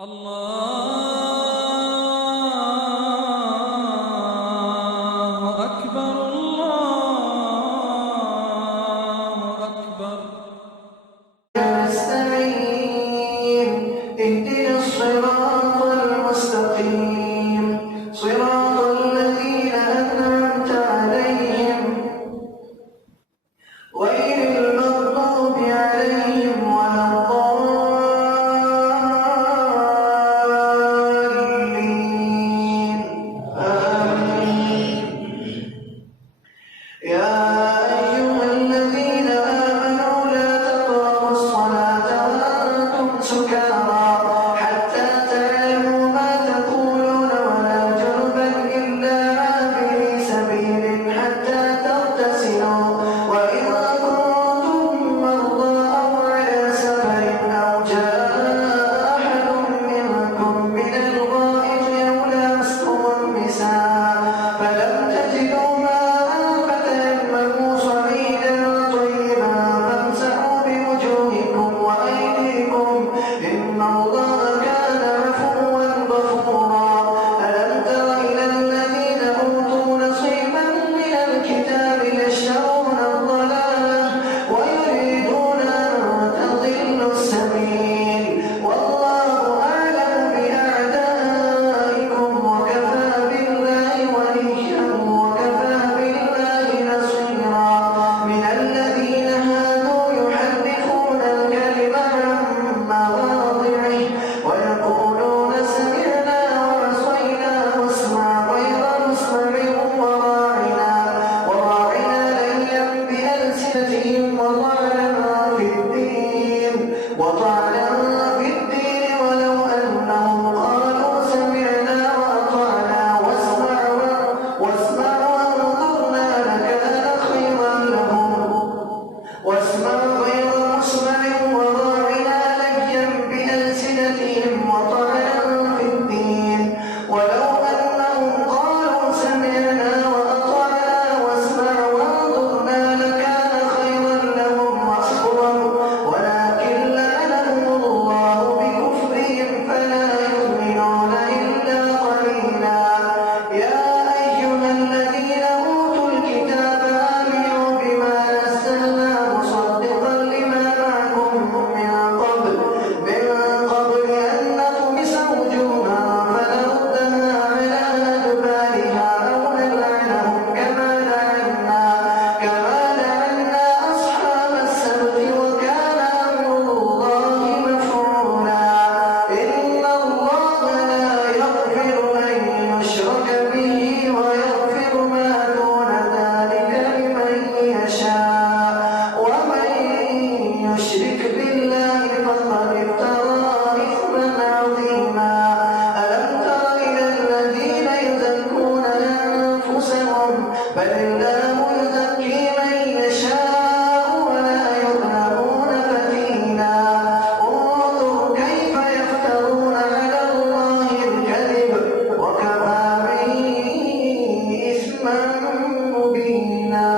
الله أكبر الله أكبر. نستعين اهدنا الصراط المستقيم صراط الذين أنعمت عليهم غير المغضوب عليهم ولا الضالين آمين. يا أيها الذين آمنوا لا تقربوا الصلاة وأنتم سكارى حتى تعلموا ما تقولون ولا جنبا إلا عابري سبيل حتى تغتسلوا وإذا كنتم مرضى أو على سفر أو جاء أحد منكم من الغائط أو لامستم النساء فلم تجدوا ماء فتيمموا صعيدا طيبا فامسحوا بوجوهكم وأيديكم إن الله كان عفوا غفورا. ألم تر إلى الذين أوتوا نصيبا من الكتاب يشترون الضلالة ويريدون أن تضلوا السبيل والله أعلم بأعدائكم وكفى بالله وليا وكفى بالله نصيرا. من الذين هادوا يحرفون الكلم عن مواضعه ويقولون سمعنا وعصينا واسمع غير مسمع وراعنا ليا بألسنتهم وطعنا في الدين ولو أنهم قالوا سمعنا وأطعنا واسمع وانظرنا لكان خيرا لهم واسمع غير مسمع وراعنا ليا بألسنتهم وطعنا في الدين ولو أنهم قالوا سمعنا وأطعنا واسمع وانظرنا لكان خيرا لهم وأقوم ولكن لعنهم الله بكفرهم فلا يؤمنون إلا قليلا. يا أيها الذين أوتوا الكتاب آمنوا بما نزلنا مصدقا لما معكم من قبل أن نطمس وجوها فنردها على أدبارها أو نلعنهم كما لعنا أصحاب السبت وكان أمر الله مفعولا. إن الله لا يغفر أن يشرك به ويغفر ما دون ذلك لمن يشاء ومن يشرك بالله فقد افترى إثما عظيما. ألم تر إلى الذين يزكون أنفسهم بل الله يزكي من يشاء ولا يظلمون فتيلا. انظر كيف يفترون على الله الكذب وكفى به إثما مبينا.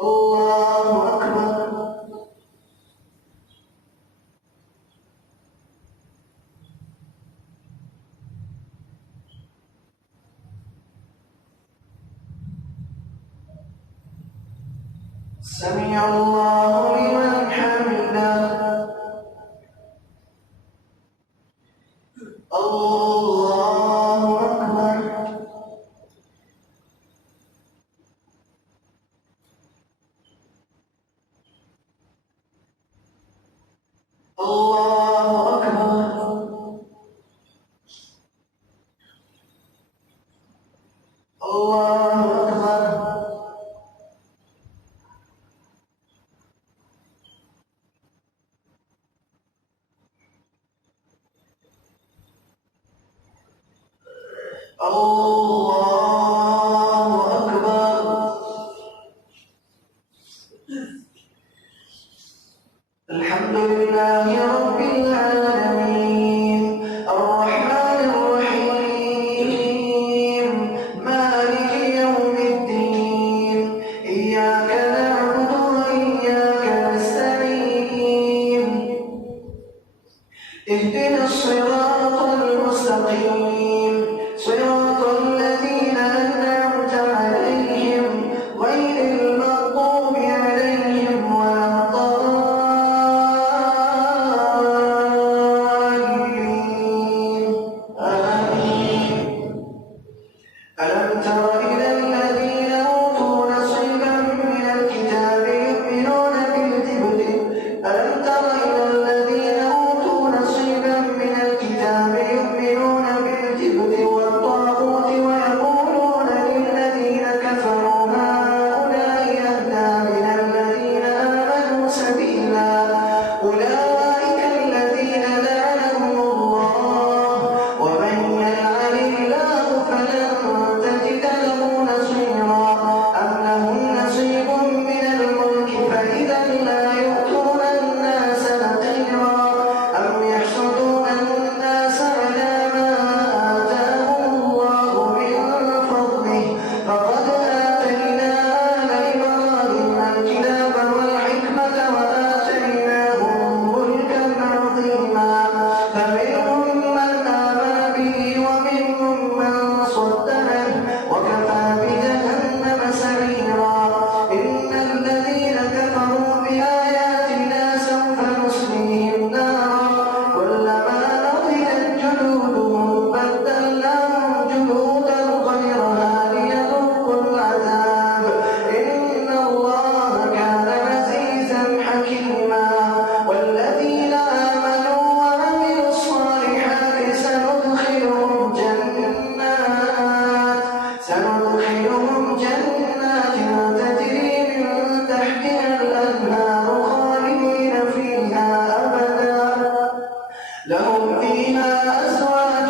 الله أكبر. سمع الله لمن حمده. الله أكبر. الله أكبر. الله أكبر. الله أكبر. الحمد لله رب العالمين الرحمن الرحيم مالك يوم الدين إياك نعبد وإياك نستعين اهدنا الصراط المستقيم صراط الذين أنعمت عليهم غير المغضوب عليهم ولا الضالين آمين. ألم تر إلى الذين أوتوا نصيبا من الكتاب يؤمنون بالجبت ألم تر إلى الذين أوتوا نصيبا من الكتاب يؤمنون بالجبت والطاغوت ويقولون للذين كفروا هؤلاء أهدى من الذين آمنوا سبيلا أولئك الذين لعنهم الله ومن يلعن الله فلن تجد له نصيرا أم لهم نصيب من الملك فإذا لا يؤتون الناس نقيرا أم يحسدون الناس على ما آتاهم الله من فضله فقد آتينا آل إبراهيم الكتاب والحكمة وآتيناهم ملكا عظيما فمنهم من آمن به ومنهم من صد عنه وكفى بجهنم سعيرا إن الذين كفروا بآياتنا سوف نصليهم نارا كلما نضجت جلودهم بدلناهم جلودا غيرها ليذوقوا العذاب إن الله كان عزيزا حكيما والذين آمنوا وعملوا الصالحات سندخلهم جنات تجري من تحتها الأنهار خالدين فيها أبدا لهم فيها أزواج